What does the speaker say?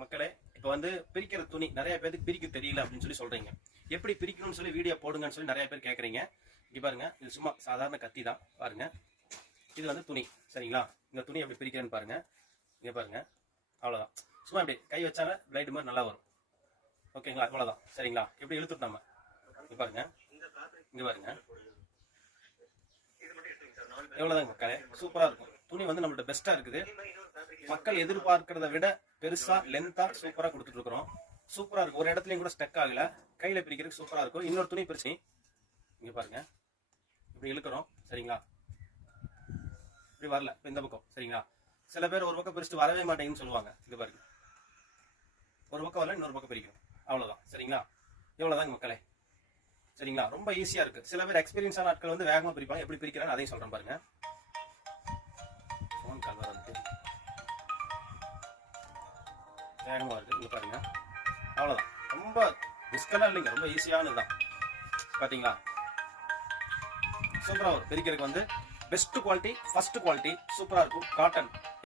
மக்களே, இப்போ வந்து பிரிக்கிற துணி நிறைய பேருக்கு பிரிக்க தெரியல அப்படின்னு சொல்லி சொல்றீங்க. எப்படி பிரிக்கணும்னு சொல்லி வீடியோ போடுங்கன்னு சொல்லி நிறைய பேர் கேட்குறீங்க. இங்க பாருங்க, இது சும்மா சாதாரண கத்தி தான் பாருங்க. இது வந்து துணி, சரிங்களா? இந்த துணி எப்படி பிரிக்கிறேன்னு பாருங்க. இங்க பாருங்க, அவ்வளோதான். சும்மா இப்படி கை வச்சாங்க பிளைடு மாதிரி நல்லா வரும். ஓகேங்களா? அவ்வளோதான், சரிங்களா? எப்படி இழுத்துட்டு நம்ம இங்க பாருங்க, இங்க பாருங்க, எவ்வளோதாங்க மக்களே, சூப்பரா இருக்கும். துணி வந்து நம்மள்ட்ட பெஸ்டா இருக்குது. மக்கள் எதிர்பார்க்கிறத விட பெருசா லென்த்தா சூப்பரா கொடுத்துட்டு இருக்கிறோம். சூப்பரா இருக்கும். ஒரு இடத்துலயும் கூட ஸ்டக் ஆகல. கையில பிரிக்கிறதுக்கு சூப்பரா இருக்கும். இன்னொரு துணி பிரிச்சு இங்க பாருங்க, இப்படி இழுக்கிறோம், சரிங்களா? இப்படி வரல, இந்த பக்கம், சரிங்களா? சில பேர் ஒரு பக்கம் பிரிச்சுட்டு வரவே மாட்டேங்குன்னு சொல்லுவாங்க. இங்க பாருங்க, ஒரு பக்கம் வரல, இன்னொரு பக்கம் பிரிக்கணும், அவ்வளவுதான், சரிங்களா? எவ்வளவுதாங்க மக்களே, சரிங்களா? ரொம்ப ஈஸியா இருக்கு. சில பேர் எக்ஸ்பீரியன்ஸான ஆட்கள் வந்து வேகமா பிரிப்பாங்க. எப்படி பிரிக்கிறான்னு அதையும் சொல்றேன் பாருங்க. ஃபோன் கால் வந்து வேகமா வருது, இங்க பாருங்க, அவ்வளவுதான். ரொம்ப ரிஸ்கெல்லாம் இல்லைங்க, ரொம்ப ஈஸியானதுதான். பாத்தீங்களா? சூப்பரா வரும். பிரிக்கிறதுக்கு வந்து பெஸ்ட் குவாலிட்டி, ஃபர்ஸ்ட் குவாலிட்டி, சூப்பரா இருக்கும். காட்டன்